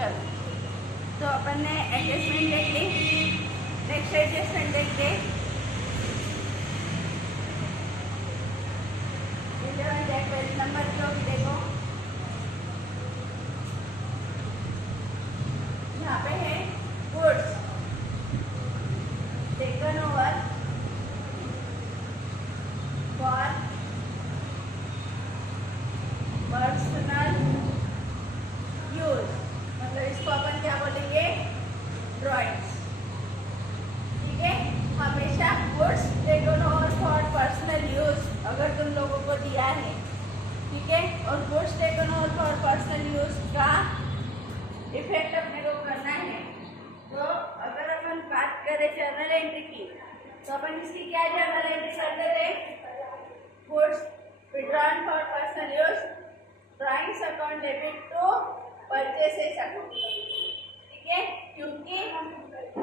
चलो, तो अपन ने एडजस्टमेंट देख ली। नेक्स्ट एडजस्टमेंट देखते हैं। पेज नंबर जो भी देखो, यहाँ पे है goods taken over for personal use, मतलब इसको अपन क्या बोलेंगे, ड्रॉइंग्स। ठीक है, हमेशा goods taken over for personal use अगर तुम लोगों को दिया है, ठीक है, और goods taken over for personal use का इफेक्ट अपने को करना है। तो अगर अपन बात करें जर्नल एंट्री की, तो अपन इसकी क्या जर्नल एंट्री करते थे, goods withdrawn for personal use, drawings account debit to purchases account. ठीक है, क्योंकि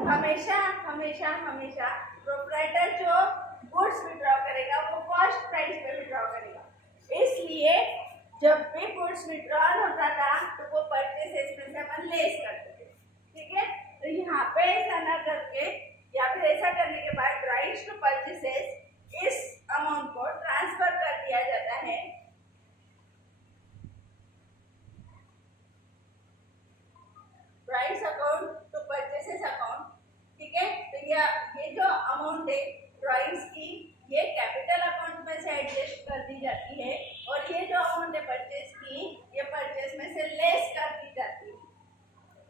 हमेशा हमेशा हमेशा प्रोप्राइटर जो गुड्स विड्रॉ करेगा वो कॉस्ट प्राइस पे विड्रॉ करेगा, इसलिए जब भी गुड्स विड्रॉल होता था तो वो परचेसेस में से अपन लेस करते थे। ठीक है, तो यहाँ पे ऐसा ना करके या फिर ऐसा करने के बाद ड्राइंग्स टू परचेसेस इस अमाउंट को ट्रांसफर कर दिया जाता है drawings account to purchases account. ठीक है, तो ये जो अमाउंट है ड्राइंग्स की, ये कैपिटल अकाउंट में से एडजस्ट कर दी जाती है, और ये जो अमाउंट है परचेज की, ये परचेज में से लेस कर दी जाती है।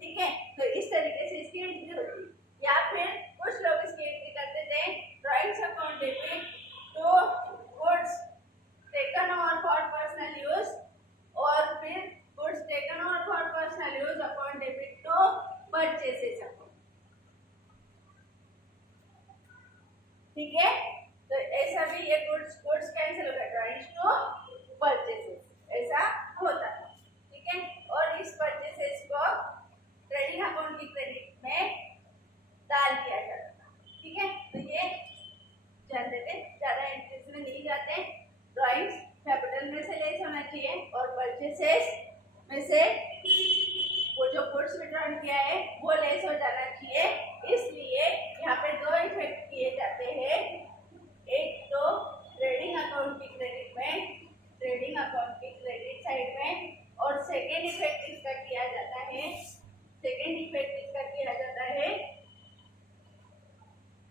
ठीक है, तो इस तरीके से इसकी एंट्री होती है। या फिर कुछ लोग इसकी एंट्री करते थे drawings account debit to goods taken over for personal use, और फिर goods taken over for personal use account debit to purchases account. ठीक है, तो ऐसा भी ये गुड्स कैंसिल हो गया, ड्राइंग्स टू परचेसेस ऐसा होता है। ठीक है, और इस परचेसेस को ट्रेडिंग अकाउंट की क्रेडिट में डाल दिया जाता था। ठीक है, तो ये जानते थे, ज्यादा एंट्रीज में नहीं जाते। ड्राइंग्स कैपिटल में से लेस होना चाहिए, और परचेसेस में से वो जो गुड्स विड्रॉन किया है वो लेस हो जाना चाहिए। इसलिए यहाँ पे दो इफेक्ट किए जाते हैं, एक तो ट्रेडिंग अकाउंट की क्रेडिट में, ट्रेडिंग अकाउंट की क्रेडिट साइड में, और सेकेंड इफेक्ट इसका किया जाता है, सेकेंड इफेक्ट इसका किया जाता है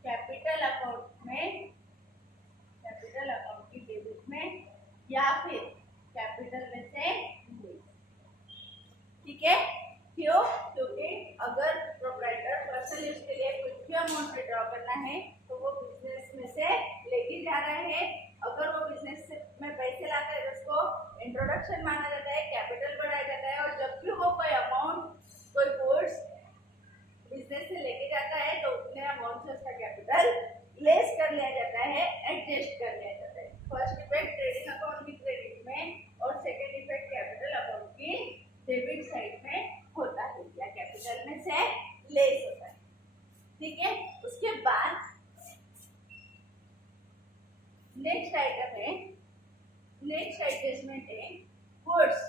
कैपिटल अकाउंट में, कैपिटल अकाउंट की डेबिट में, या फिर कैपिटल में से। ठीक है, क्यों, क्योंकि अगर प्रोप्राइटर पर्सनल यूज के लिए कुछ भी अमाउंट विड्रॉ करना है तो वो बिजनेस में से लेके जा रहा है। अगर वो बिजनेस में पैसे लाता है तो उसको इंट्रोडक्शन माना जाता है, कैपिटल बढ़ाया जाता है, और जब भी वो कोई अमाउंट कोई गुड्स बिजनेस से लेके जाता है तो उतने अमाउंट से उसका कैपिटल लेस कर लिया जाता है, एडजस्ट कर लिया जाता है। फर्स्ट इफेक्ट ट्रेडिंग अकाउंट की क्रेडिट में, और सेकेंड इफेक्ट कैपिटल अकाउंट की डेबिट साइड में होता है, या कैपिटल में से लेस होता है। ठीक है, उसके बाद नेक्स्ट आइटम है, नेक्स्ट एडजस्टमेंट है goods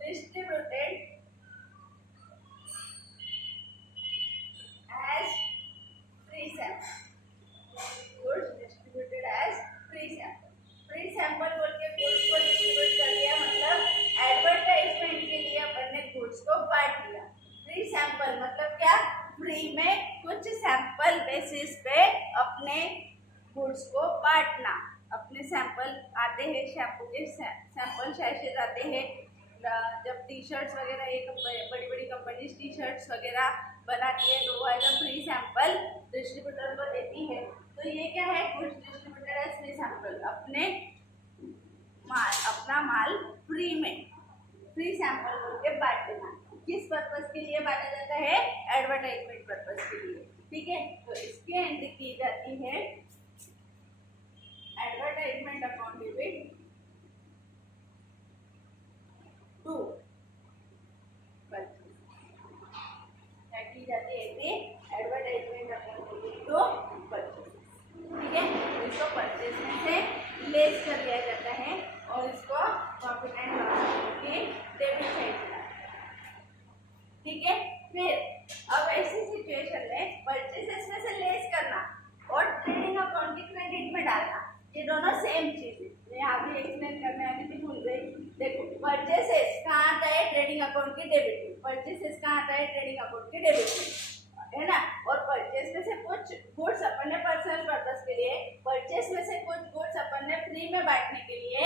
distributed as free sample, goods distributed as free sample. Free sample बोल के गुड्स को डिस्ट्रीब्यूट कर दिया, मतलब एडवर्टाइजमेंट के लिए अपन ने गुड्स को बांट दिया। फ्री सैंपल मतलब क्या, फ्री में कुछ सैंपल बेसिस पे अपने गुड्स को बांटना। अपने सैंपल आते हैं, शैम्पू के सैंपल शैशेज आते हैं, जब टी शर्ट्स वगैरह, एक बड़ी बड़ी कंपनी टी शर्ट्स वगैरह बनाती है तो वो आइटम फ्री सैंपल डिस्ट्रीब्यूटर को देती है। तो ये क्या है, goods distributor as free sample, अपना माल फ्री में, फ्री सैंपल बोल के बांट देना। किस पर्पस के लिए बांटा जाता है, एडवर्टाइजमेंट पर्पस के लिए। ठीक है, तो इसकी एंट्री की जाती है advertisement account debit to purchase, क्या की जाती है, advertisement account debit to purchase. ठीक है, इसको परचेज में से लेस कर दिया जाता है और इसको प्रॉफिट एंड लॉस की अकाउंट की डेबिट में। परचेसेस कहाँ आता है? ट्रेडिंग अकाउंट की डेबिट में, है ना। और परचेस में से कुछ गुड्स अपन ने पर्सनल पर्पस के लिए, परचेस में से कुछ गुड्स अपन ने फ्री में बांटने के लिए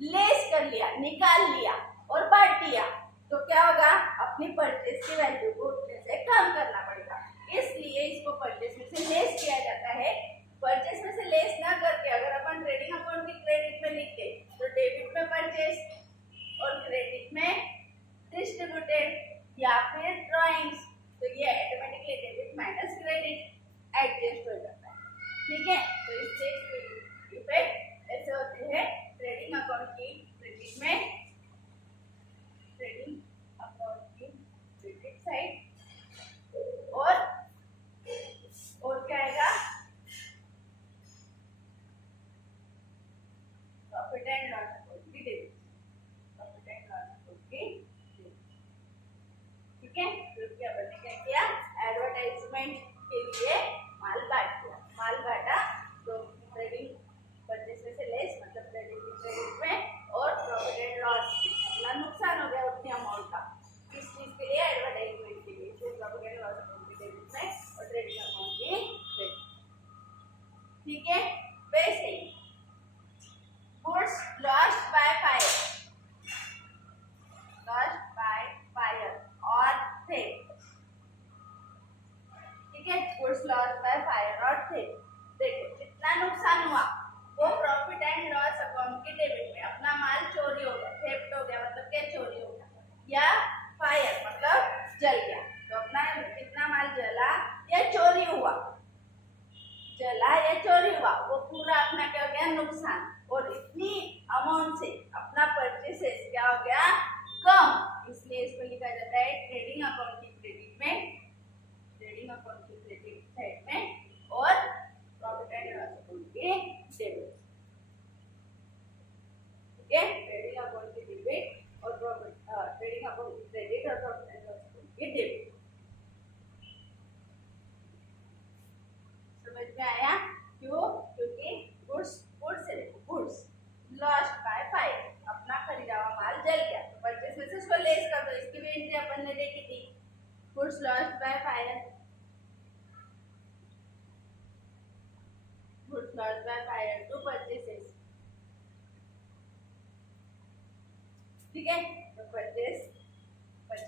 लेस कर लिया, निकाल लिया और बांट दिया, तो क्या होगा? अपनी परचेस की वैल्यू को उतने से कम करना पड़ेगा, इसलिए इसको परचेस में से लेस किया जाता है। परचेस में से लेस ना करके अगर अपन ट्रेडिंग अकाउंट की क्रेडिट में लिखते तो डेबिट में परचेस और क्रेडिट में डिस्ट्रीब्यूटेड या फिर ड्राइंग्स, तो ये automatically debit minus credit adjust हो जाता है, ठीक है। तो इससे इफेक्ट ऐसे होते हैं ट्रेडिंग अकाउंट की क्रेडिट में, ट्रेडिंग अकाउंट की क्रेडिट साइड, और क्या आएगा? प्रॉफिट एंड लॉस अकाउंट की debit, profit and loss account की डेबिट, ठीक है। क्योंकि अपन ने क्या किया? एडवर्टाइजमेंट के लिए माल बांट दिया, माल बांटा तो ट्रेडिंग परचेस में से लेस मतलब क्रेडिट में, और प्रॉफिट एंड लॉस अपना नुकसान हो गया उतनी अमाउंट का, किस चीज के लिए? एडवर्टाइजमेंट के लिए, फिर प्रॉफिट एंड लॉस अकाउंट की डेबिट में और ट्रेडिंग अकाउंट की क्रेडिट, ठीक है। वैसे ही goods lost by fire, lost by fire और थेफ्ट, ठीक है। गुड्स लॉस्ट बाय फायर और थेफ्ट, देखो जितना नुकसान हुआ वो प्रॉफिट एंड लॉस अकाउंट की डेबिट में, अपना माल चोरी हो गया, थेफ्ट हो गया मतलब क्या? चोरी हो गया, या फायर मतलब जल गया, तो अपना कितना माल जला या चोरी हुआ, जला या चोरी हुआ, वो पूरा अपना क्या हो गया? नुकसान, और इतनी अमाउंट से अपना परचेसेस क्या हो गया? कम, इसलिए इसको लिखा जाता है ट्रेडिंग अकाउंट की क्रेडिट में, ट्रेडिंग अकाउंट की क्रेडिट साइड में, और प्रॉफिट एंड लॉस अकाउंट की डेबिट, ठीक है। ट्रेडिंग अकाउंट की डेबिट और प्रॉफिट, ट्रेडिंग अकाउंट की क्रेडिट और प्रॉफिट एंड लॉस अकाउंट की डेबिट, समझ में आया? क्यों? क्योंकि गुड्स लॉस्ट बाय फायर, अपना खरीदा हुआ माल जल गया, तो परचेस में से उसको लेस कर दो, इसकी भी एंट्री अपन ने देखी थी, goods lost by fire, goods lost by fire to purchases, ठीक है। तो परचेसेस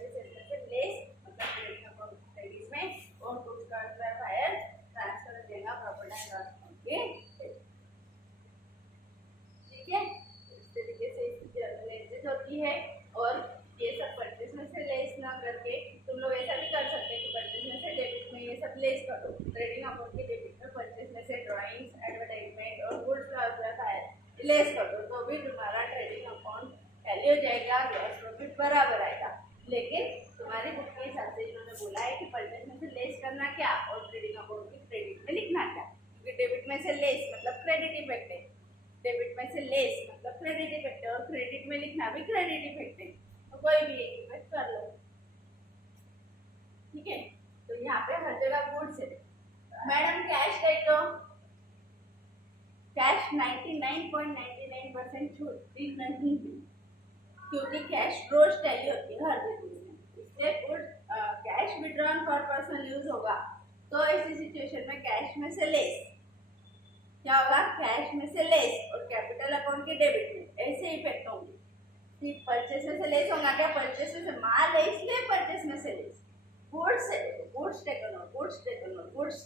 में से लेस मतलब ट्रेडिंग अकाउंट क्रेडिट में, और goods lost by fire transfer हो जाएगा प्रॉफिट एंड लॉस अकाउंट के, ठीक है। इस तरीके से इसकी एनालिसिस होती है, और ये सब परचेस में से लेस ना करके तुम लोग ऐसा भी कर सकते हैं कि परचेस में से डेबिट में ये सब लेस कर दो, ट्रेडिंग अकाउंट के डेबिट में परचेस में से ड्राइंग्स, एडवर्टाइजमेंट और goods loss by fire less कर दो, तो भी तुम्हारा ट्रेडिंग अकाउंट टैली हो जाएगा, लॉस प्रॉफिट बराबर आएगा। लेकिन तुम्हारी बुक के हिसाब से इन्होंने बोला है कि परचेस में से लेस करना क्या और ट्रेडिंग अकाउंट की क्रेडिट में लिखना क्या, क्योंकि डेबिट में से लेस मतलब क्रेडिट इफेक्ट है, डेबिट में से लेस मतलब क्रेडिट इफेक्ट है, और क्रेडिट में लिखना भी क्रेडिट इफेक्ट है, तो कोई भी एक इफेक्ट कर लो, ठीक है। तो यहाँ पे हर जगह गुड्स है। मैडम कैश दे दो, कैश 99.99% छूटती नहीं है, क्योंकि कैश रोज टैली होती है हर बिजनेस में, इसलिए good cash withdrawn for personal use होगा, तो ऐसी सिचुएशन में कैश में से लेस क्या होगा? कैश में से लेस और कैपिटल अकाउंट के डेबिट में ऐसे इफेक्ट होंगे, ठीक। परचेस में से लेस होगा क्या? परचेस में से माल है इसलिए परचेस में से लेस, गुड्स है, गुड्स टेकन और गुड्स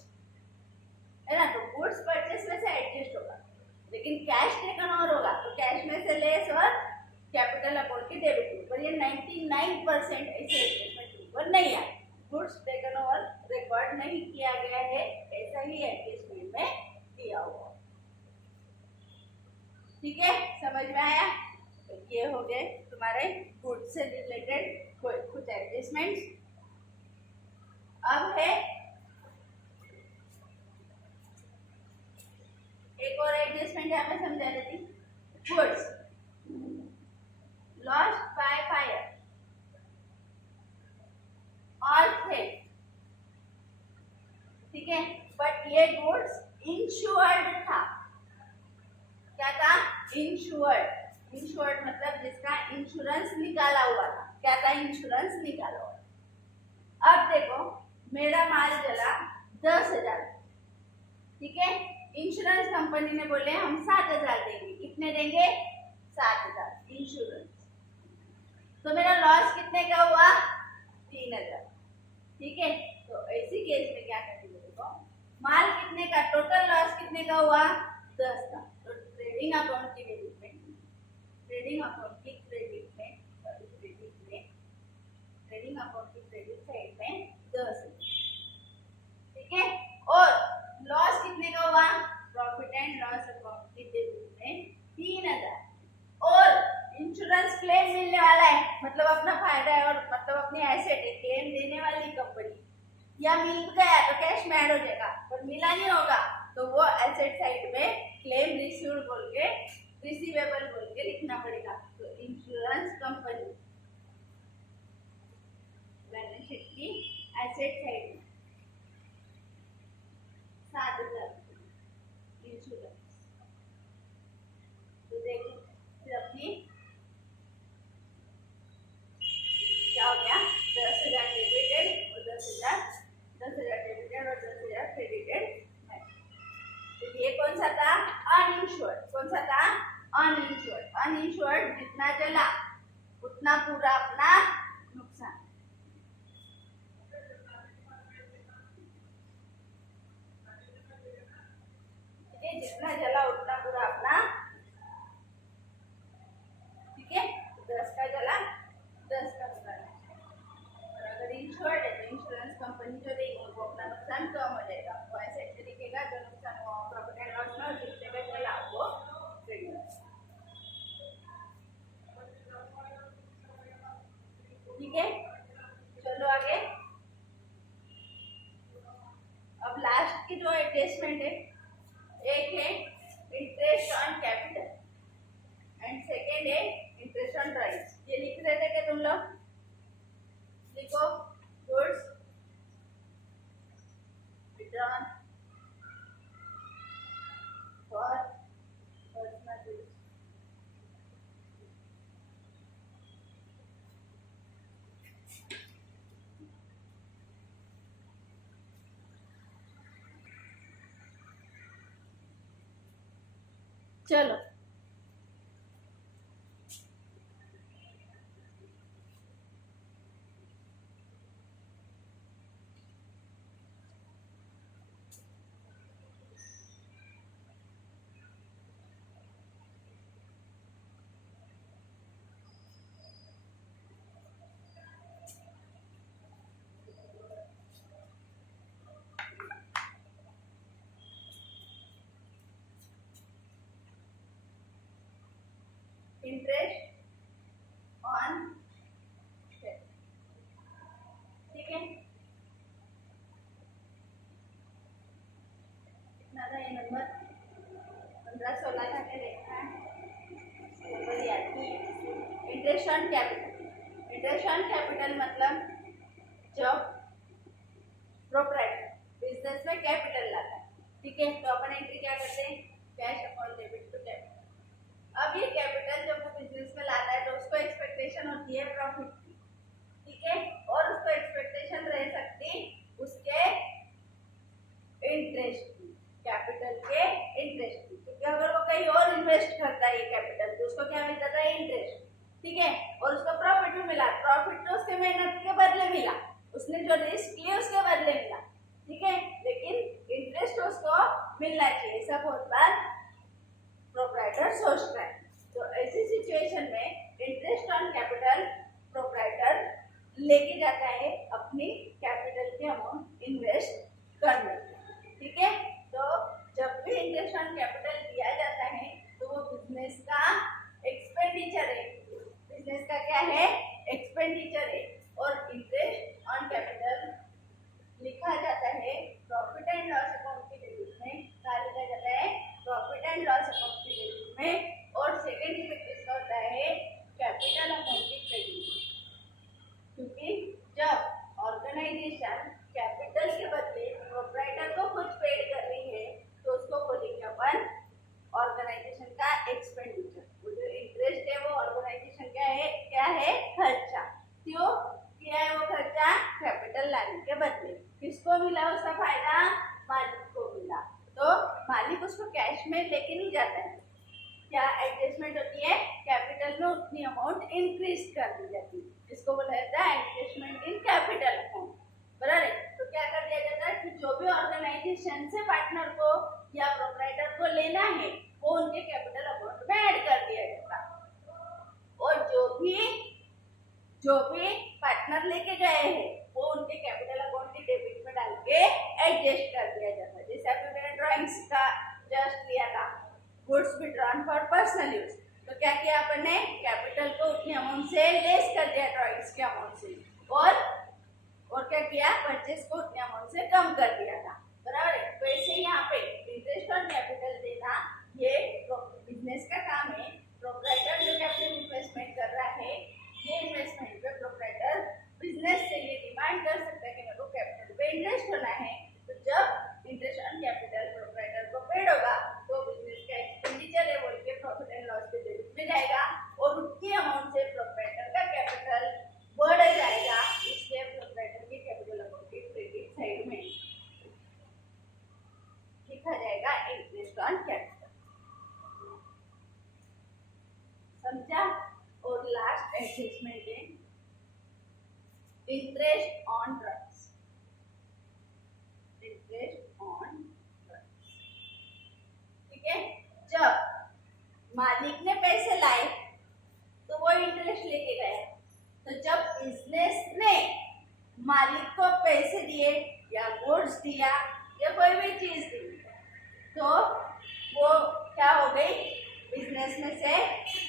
है ना, तो गुड्स परचेस में से एडजस्ट होगा, लेकिन कैश टेकन और होगा तो कैश में से लेस और कैपिटल अकाउंट की डेबिट में, पर ये 99% ऐसे एडजस्टमेंट ऊपर नहीं आए, गुड्स टेकन ओवर रिकॉर्ड नहीं किया गया है, ऐसा ही एडजस्टमेंट में दिया हुआ, ठीक है। समझ में आया? तो ये हो गए तुम्हारे गुड्स से रिलेटेड कुछ एडजस्टमेंट्स। अब है एक और एडजस्टमेंट यहाँ पे समझा रही थी, गुड्स लॉस्ट बाय फायर और थेफ्ट, ठीक है। बट ये गुड्स इंश्योर्ड था, क्या था? इंश्योर्ड, इंश्योर्ड मतलब जिसका इंश्योरेंस निकाला हुआ था। क्या था? इंश्योरेंस निकाला हुआ। अब देखो मेरा माल चला 10,000, ठीक है। इंश्योरेंस कंपनी ने बोले हम 7,000 देंगे। कितने देंगे? 7,000 इंश्योरेंस। तो मेरा लॉस कितने का हुआ? 3,000, ठीक है। तो ऐसी केस में क्या करेंगे? देखो माल कितने का, टोटल लॉस कितने का हुआ? 10 का। तो ट्रेडिंग अकाउंट की क्रेडिट में, ट्रेडिंग अकाउंट की क्रेडिट में, ट्रेडिंग अकाउंट की क्रेडिट साइड में 10, ठीक है। और लॉस कितने का हुआ? प्रॉफिट एंड लॉस अकाउंट की डेबिट में 3,000। और इंश्योरेंस क्लेम मिलने वाला है, मतलब अपना फायदा है और मतलब अपनी एसेट है, क्लेम देने वाली कंपनी। या मिल गया तो कैश में ऐड हो जाएगा, पर मिला नहीं होगा तो वो एसेट साइड में क्लेम रिसीव्ड बोल के, रिसीवेबल बोल के लिखना पड़ेगा। तो इंश्योरेंस कंपनी बैलेंस शीट की एसेट साइड में 7,000 इंश्योरेंस। तो देखो फिर अपनी क्या हो गया? 10,000 डेबिटेड और 10,000 डेबिटेड और 10,000 क्रेडिटेड। तो ये कौन सा था? अनइंश्योर्ड। कौन सा था? अनइंश्योर्ड। अनइंश्योर्ड जितना चला उतना पूरा अपना नुकसान। ठीक है, जितना चला उतना पूरा अपना, ठीक है। 10 का चला 10 का पूरा। और अगर इंश्योर्ड है तो इंश्योरेंस कंपनी जो देगी वो अपना नुकसान कम हो जाएगा। वो ऐसे तरीके का जो नुकसान हुआ प्रॉफिट एंड लॉस में जितने का चला वो क्रेडिट, ठीक है। चलो आगे। अब लास्ट की जो एडजस्टमेंट है, एक है interest on capital and second है इंटरेस्ट ऑन प्राइस। ये लिख रहे थे क्या तुम लोग? लिखो goods return for personal use. चलो इंटरेस्ट ऑन, ठीक है। कितना था ये नंबर? 15-16 था क्या? देखना है नंबर याद नहीं। Interest on capital. Interest on capital मतलब जब प्रोप्राइटर बिजनेस में कैपिटल लाता है, ठीक है, तो अपन एंट्री क्या करते हैं? Cash upon debit to capital. अब ये कैपिटल जब वो बिजनेस में लाता है तो उसको एक्सपेक्टेशन होती है प्रॉफिट की, ठीक है, और उसको एक्सपेक्टेशन रह सकती उसके इंटरेस्ट की, कैपिटल के इंटरेस्ट की। क्योंकि अगर वो कहीं और इन्वेस्ट करता है ये कैपिटल तो उसको क्या मिलता था? इंटरेस्ट, ठीक है। और उसको प्रॉफिट भी मिला, प्रॉफिट तो उसके मेहनत के बदले मिला, उसने जो रिस्क लिए उसके बदले मिला, ठीक है। लेकिन इंटरेस्ट उसको मिलना चाहिए, सब बहुत बार प्रोप्राइटर सोचता है। तो ऐसी सिचुएशन में इंटरेस्ट ऑन कैपिटल प्रोप्राइटर लेके जाता है अपनी कैपिटल के अमाउंट इन्वेस्ट करने, ठीक है। तो जब भी इंटरेस्ट ऑन कैपिटल दिया जाता है तो वो बिजनेस का एक्सपेंडिचर है। बिजनेस का क्या है? एक्सपेंडिचर है। और इंटरेस्ट ऑन कैपिटल लिखा जाता है प्रॉफिट एंड लॉस अकाउंट की डेबिट में। क्या लिखा जाता है? प्रॉफिट एंड लॉस अकाउंट की डेबिट में। और सेकेंड इफेक्ट इसका होता है कैपिटल अकाउंट की क्रेडिट में। क्योंकि जब अमाउंट इंक्रीज कर दी जाती है। इसको बोला जाता है इन्वेस्टमेंट इन कैपिटल अकाउंट। बराबर है। तो क्या कर दिया जाता है कि जो भी ऑर्गेनाइजेशन से पार्टनर को या प्रोप्राइटर को लेना है वो उनके कैपिटल अकाउंट में ऐड कर दिया जाता है। और जो भी पार्टनर लेके गए हैं वो उनके कैपिटल अकाउंट की डेबिट में डाल के एडजस्ट कर दिया जाता है। जैसे अभी मैंने ड्राइंग्स का जस्ट लिया था, goods withdrawn for personal use, तो क्या किया अपने कैपिटल को उतनी अमाउंट से लेस कर दिया ड्राइंग्स के अमाउंट से, और क्या किया परचेस को उतने अमाउंट से कम कर दिया था। बराबर है। तो ऐसे यहाँ पे इंटरेस्ट ऑन कैपिटल देना ये बिजनेस का काम है। प्रोप्राइटर जो कैपिटल इन्वेस्टमेंट कर रहा है ये इन्वेस्टमेंट पे प्रोप्राइटर बिजनेस से ये डिमांड कर सकता है कि मेरे को कैपिटल पे इन्वेस्ट होना है। तो जब इंटरेस्ट ऑन कैपिटल प्रोप्राइटर को पेड होगा तो बिजनेस का एक्सपेंडिचर है बोल के प्रॉफिट एंड लॉस के डेबिट में जाएगा और उतनी अमाउंट से प्रोप्राइटर का कैपिटल बढ़ जाएगा। इसलिए प्रोप्राइटर के कैपिटल अकाउंट के क्रेडिट साइड में लिखा जाएगा इंटरेस्ट ऑन कैपिटल। समझा। और लास्ट एडजस्टमेंट है interest on drugs. Interest on drugs, ठीक है। जब मालिक ने पैसे लाए तो वो इंटरेस्ट लेके गया। तो जब बिजनेस ने मालिक को पैसे दिए या गुड्स दिया या कोई भी चीज दी तो वो क्या हो गई, बिजनेस में से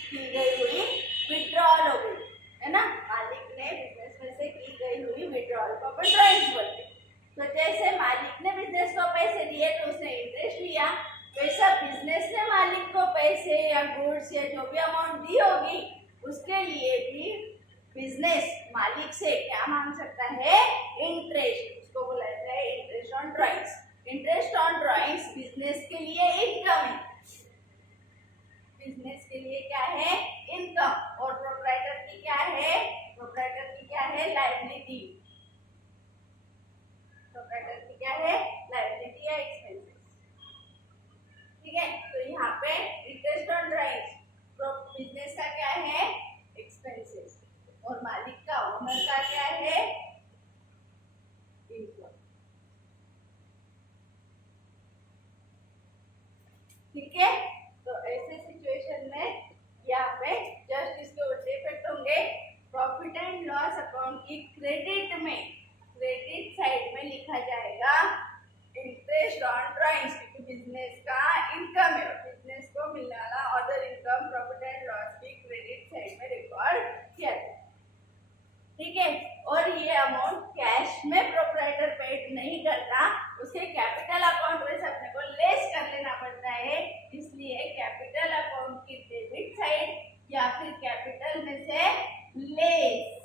की गई हुई विड्रॉल हो गई, है ना। मालिक ने बिजनेस में से की गई हुई विड्रॉल को अपन ड्रॉइंग्स बोलते हैं। तो जैसे मालिक ने बिजनेस को पैसे दिए तो उसने इंटरेस्ट लिया, वैसा बिजनेस ने मालिक को पैसे या गुड्स या जो भी अमाउंट दी होगी उसके लिए भी बिजनेस मालिक से क्या मांग सकता है, इंटरेस्ट। उसको बोला जाता है interest on drawings. Interest on drawings business के लिए इनकम है। बिजनेस के लिए क्या है, इनकम। और प्रोप्राइटर की क्या है, प्रोप्राइटर की क्या है, लायबिलिटी। प्रोप्राइटर की क्या है, लायबिलिटी या एक्सपेंसेस, ठीक है। तो यहाँ पे इंटरेस्ट ऑन ड्रॉइंग्स बिजनेस का क्या है, एक्सपेंसेस, और मालिक का ओनर का क्या है, इनकम, ठीक है। तो ऐसे सिचुएशन में यहाँ पे जस्ट इसके उल्टे इफेक्ट होंगे। प्रॉफिट एंड लॉस अकाउंट की क्रेडिट में, क्रेडिट साइड में लिखा जाएगा इंटरेस्ट ऑन ड्रॉइंग्स, क्योंकि बिजनेस का इनकम है। बिजनेस को मिलने वाला other income profit and loss की क्रेडिट साइड में रिकॉर्ड किया जाए, ठीक है। और ये अमाउंट कैश में प्रोप्राइटर पेड नहीं करता, उसके कैपिटल अकाउंट में से अपने को लेस कर लेना पड़ता है। इसलिए कैपिटल अकाउंट की डेबिट साइड या फिर कैपिटल में से लेस,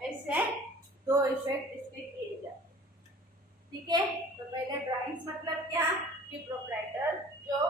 ऐसे दो इफेक्ट इसके किए जाते, ठीक है। तो पहले ड्राइंग्स मतलब क्या कि प्रोप्राइटर जो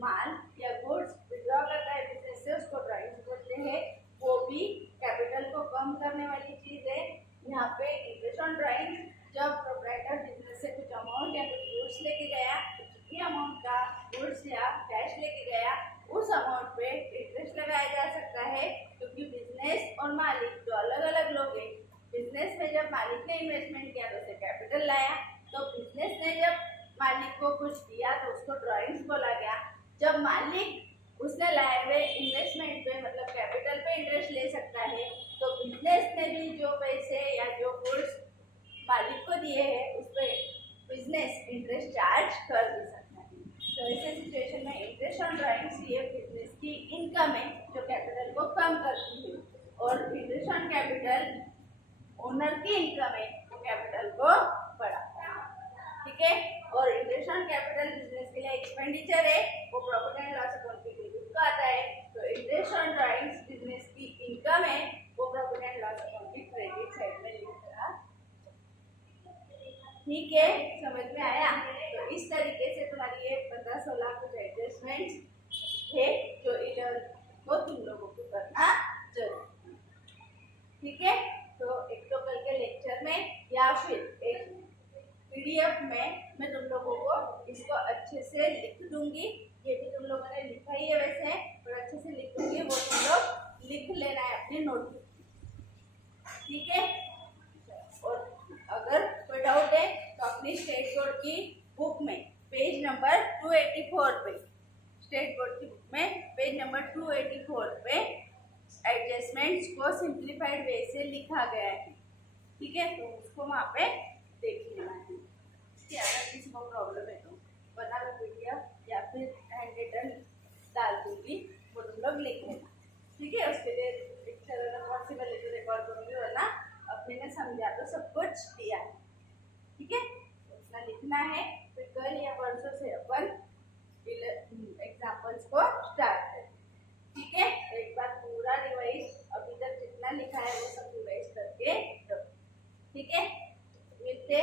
माल या गुड्स विड्रॉ करता है बिजनेस से उसको ड्राइंग्स बोलते हैं। वो भी कैपिटल को कम करने वाली चीज है। यहाँ पे इंटरेस्ट ऑन ड्राइंग्स, जब प्रोप्राइटर बिजनेस से कुछ अमाउंट या कुछ गुड्स लेके गया, जितनी अमाउंट का गुड्स या कैश लेके गया उस अमाउंट पे इंटरेस्ट लगाया जा सकता है, क्योंकि बिजनेस और मालिक जो अलग अलग लोग हैं। बिजनेस में जब मालिक ने इन्वेस्टमेंट किया तो उसे कैपिटल लाया, तो बिजनेस ने जब मालिक को कुछ दिया तो उसको ड्राइंग्स बोला गया। जब मालिक उसने लाए हुए इन्वेस्टमेंट पे मतलब कैपिटल पे इंटरेस्ट ले सकता है, तो बिजनेस ने भी जो पैसे या जो गुड्स मालिक को दिए हैं उस पर बिजनेस इंटरेस्ट चार्ज कर दे सकता है। तो ऐसे सिचुएशन में इंटरेस्ट ऑन ड्राइंग्स ये बिजनेस की इनकम है जो कैपिटल को कम करती है, और इंटरेस्ट ऑन कैपिटल ओनर की इनकम है जो कैपिटल को बढ़ाता है, ठीक है। और इंटरेस्ट ऑन कैपिटल बिजनेस के लिए एक्सपेंडिचर है, वो प्रॉफिट एंड लॉस अकाउंट के क्रेडिट को आता है। तो इंटरेस्ट ऑन ड्राइंग्स बिजनेस की इनकम है, वो प्रॉफिट एंड लॉस अकाउंट की क्रेडिट साइड में लिखा, ठीक है। समझ में आया। तो इस तरीके से तुम्हारी ये 15-16 कुछ एडजस्टमेंट्स है जो 11 को तुम लोगों को करना जरूरी, ठीक है। तो एक तो कल के लेक्चर में या फिर एक PDF में मैं तुम लोगों को इसको को अच्छे से लिख दूंगी। ये भी तुम लोगों ने लिखा ही है वैसे, और अच्छे से लिख दूंगी, वो तुम लोग लिख लेना है अपनी नोटबुक, ठीक है। और अगर कोई डाउट है तो अपनी स्टेट बोर्ड की बुक में पेज नंबर 284 पे, स्टेट बोर्ड की बुक में पेज नंबर 284 पे एडजस्टमेंट्स को सिंप्लीफाइड वे से लिखा गया है, ठीक है। तो उसको वहाँ पे देख लेना है, कि अगर किसी को प्रॉब्लम है तो बना पीडीएफ या फिर हैंड रिटन डाल दूंगी, वो तुम लोग लिख लेना, ठीक है। उसके लिए पिक्चर अगर पॉसिबल है तो रिकॉर्ड करूँगी, वरना अपने ने समझा तो सब कुछ दिया है, ठीक है। उतना लिखना है, फिर कल या परसों से अपन एग्जाम्पल्स को स्टार्ट करें, ठीक है। तो एक बार पूरा रिवाइज अभी तक जितना लिखा है वो सब रिवाइज करके, ठीक है। मिलते